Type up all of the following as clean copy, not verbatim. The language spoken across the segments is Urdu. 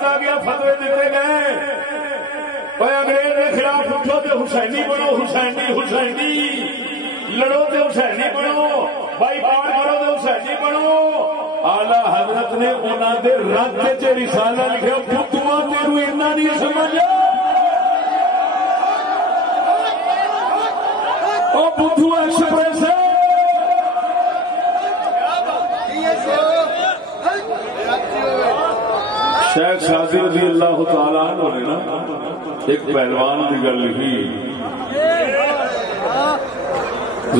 کیتا گیا، فتوے دیتے گئے انگریز کے خلاف اٹھو تو حسینی بنو، حسینی حسینی لڑو تو حسینی بنو، بائی کاٹ کرو تو حسینی بنو. آلہ حضرت نے انہوں نے رد چ رسالہ لکھا، پتوا تیرو ایسا نہیں سمجھ بدھو ایکسپریس. شیخ سعدی رضی اللہ تعالیٰ عنہ نے نا ایک پہلوان کی گل لکھی،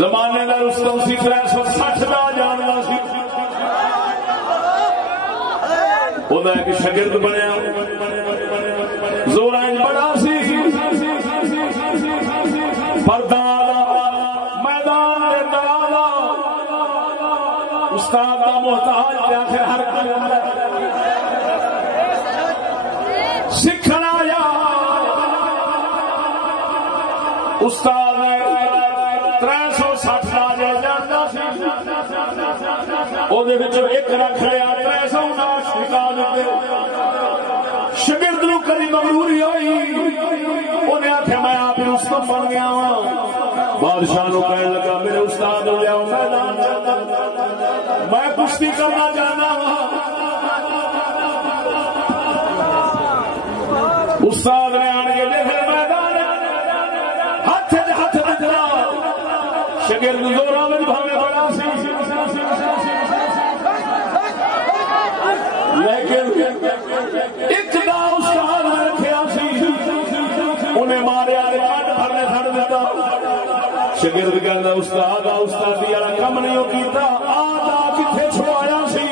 زمانے کا رستم سی 360 کا جاننا سی، وہ ایک شاگرد بنیا، زورائن بڑا سی، میدان استاد کا محتاج آخر ہر سیکھنا یا استاد 360 جانتا سی، وہ ایک رکھ لیا 359 نکال دیتے. شاگرد نو کدی مغروری ہوئی، انہیں آخیا میں آپ رستم بن گیا ہوں. بادشاہ نو کہنے لگا میرے استاد ہو جاؤ میدان، میں کشتی کرنا چاہتا ہوں. استاد نے آن کے دیکھے میدان ہاتھ ہاتھ نچلا، شاگرد زورا میں بھاوے بڑا سی، لیکن ایک دا استاد نے رکھیا سی، انہیں ماریا کٹ بھرنے چھڑ دیتا. شاگرد کہندا استاد استادی والا کم نہیں کیتا، آدھا کتنے چھپایا سی.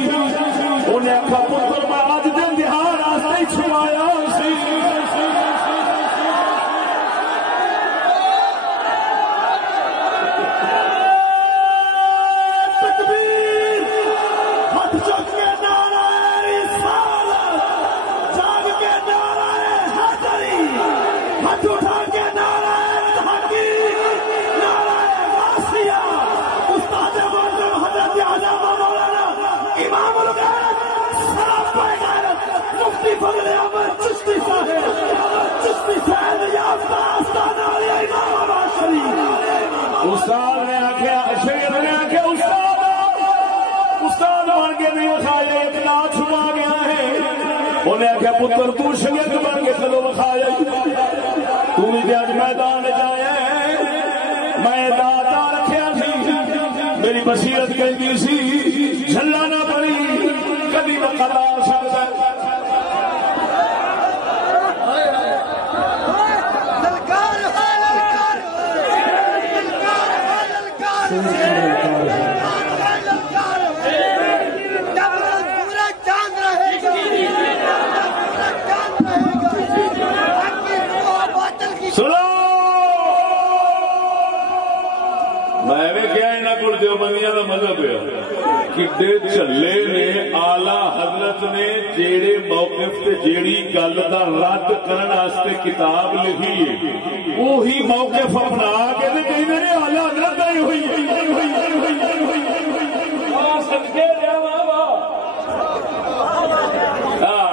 انہیں آخا پتر میں اج دن دہاڑ واسطے ہی چھپایا سی. استاد نے آخیا، شاگرد نے آخیا استاد بن کے نہیں وکھایا، ایک نام چھپا گیا ہے. انہیں آخیا پتر تو شاگرد بن کے چلو وکھایا، تو بھی اج میدان جایا. میں داتا رکھیا سی، میری بصیرت کہتی سی جھلا نہ پڑی کبھی وقت آ سکتا. دیوبندیاں کا مذہب ہے کڈے چلے نے. آلہ حضرت نے جیڑے موقف تے جیڑی گل دا رد کرن واسطے کتاب لکھی ہے، وہی موقف اپنا کے کہیں نے آلہ حضرت ہی ہوئی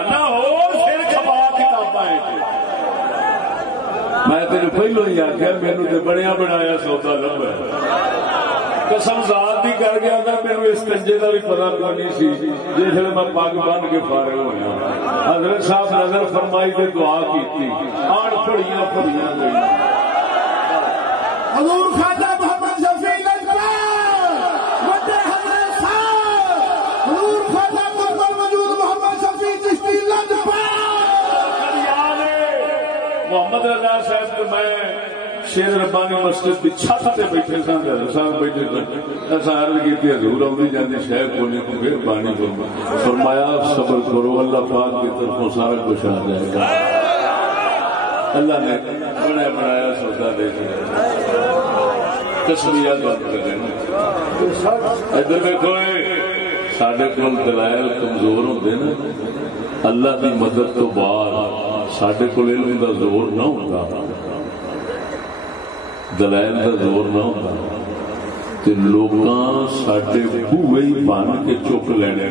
نہ ہو سر کھپا کتاباں. میں تیرے پہلو ہی آخیا میرے تو بڑیا بنایا سودا لبا، قسم ذات دی کر گیا تھا. میرے اس کنجے کا بھی پتا نہیں سی جس میں پگ بن کے فارغ ہوا. حضرت صاحب نظر فرمائی تے دعا کی آن پڑیاں پڑیاں گئی. حضور خواجہ محمد شفیع حضور خواجہ موجود محمد شفیع چشتی محمد رضا صاحب تو میں شیر ربانی مسجد کی چھت سے بیٹھے سن، صاحب بیٹھے سن عرض کی حضور آؤں جانے شہر کھولنے کو مہربانی فرمایا صبر کرو اللہ پاک کی طرفوں سارا کچھ آ جائے گا. اللہ نے بڑا بنایا سودا دے دیا. تسمیہ ادھر دیکھو سڈے کو دلائل کمزور ہوتے نا، اللہ کی مدد تو بعد سڈے کو علم کا زور نہ ہوتا، دلائل کا زور نہ ہوتا تو لوگ سڈے بوئے ہی بن کے چک لینے.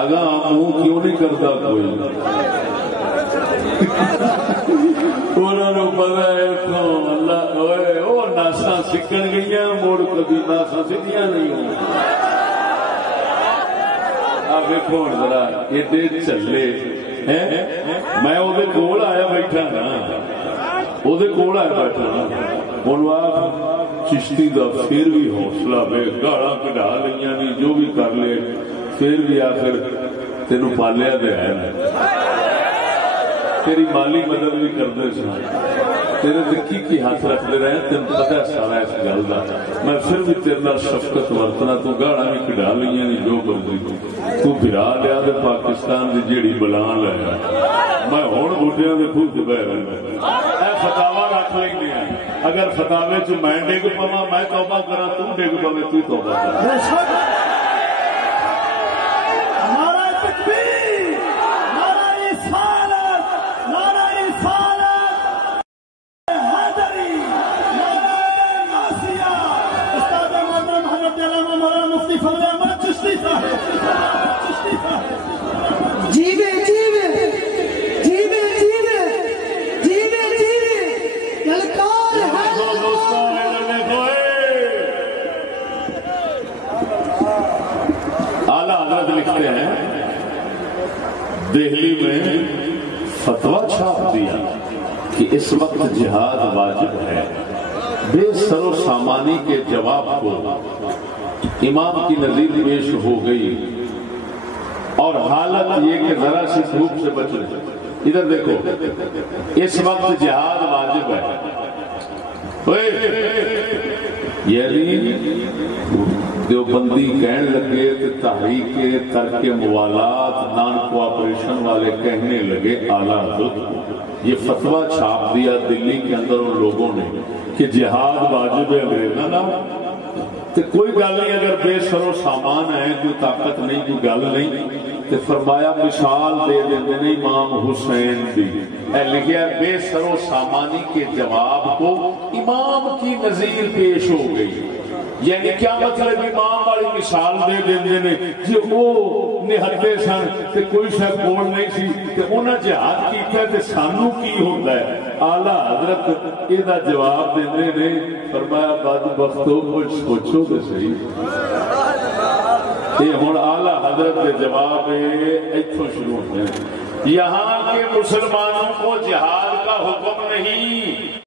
اگا منہ کیوں نہیں کرتا کوئی؟ انہوں نے پتا ہے اللہ وہ ناسا سیکھن گئی مڑ کبھی ناسا سیکھیاں نہیں ہوں. ویکو ذرا ایڈے چلے میں وہ کول آیا بیٹھا نا وہ کول آیا بیٹھا نا ہوں آپ چشتی دا پھر بھی حوصلہ بے گالا کٹا لیا نہیں جو بھی کر لے پھر بھی آخر تین پالیا دیا ہے تیری مالی مدد بھی کرتے سن تیرے کی ہاتھ رکھتے رہے تین پتا سارا اس گل کا میں پھر بھی تیرے شفقت ورتنا تو گالا بھی کٹا لی نہیں جو مرضی تو برا لیا تو پاکستان کی جیڑی بلان لایا میں ہوں بوٹیاں کے خوب بہ رہا فتوا رکھ لیں اگر فتاوے چ میں ڈگ پوا میں توبہ کرا تو ڈگ پوے تو توبہ کر. لکھتے ہیں دہلی میں فتویٰ چھاپ دیا کہ اس وقت جہاد واجب ہے. بے سر و سامانی کے جواب کو امام کی نظیر پیش ہو گئی اور حالت یہ کہ ذرا سی دھوپ سے بچ رہے. ادھر دیکھو اس وقت جہاد واجب ہے یعنی دیوبندی کہنے لگے کہ تحریک ترک موالات نان کوآپریشن والے کہنے لگے اعلیٰ حضرت کو یہ فتویٰ چھاپ دیا دلی کے اندر ان لوگوں نے کہ جہاد واجب ہے انگریزاں نا تو کوئی گل نہیں اگر بے سر و سامان ہے کوئی طاقت نہیں کوئی گل نہیں تو فرمایا مثال دے دیتے ہیں امام حسین دی لکھا بے سر و سامانی کے جواب کو امام کی نظیر پیش ہو گئی. یعنی کیا مطلب امام والی مثال دے دیں نے جی وہ نہتے سن تے کوئی شاید کول نہیں سی تے انہاں جہاد کیتا تے سانو کی ہوندا ہے. اعلی حضرت یہ جواب دیندے نے فرمایا بدبختو کچھ سوچو تے صحیح. یہ ہن اعلی حضرت کے جواب ایتھوں شروع ہوتے ہیں. یہاں کے مسلمانوں کو جہاد کا حکم نہیں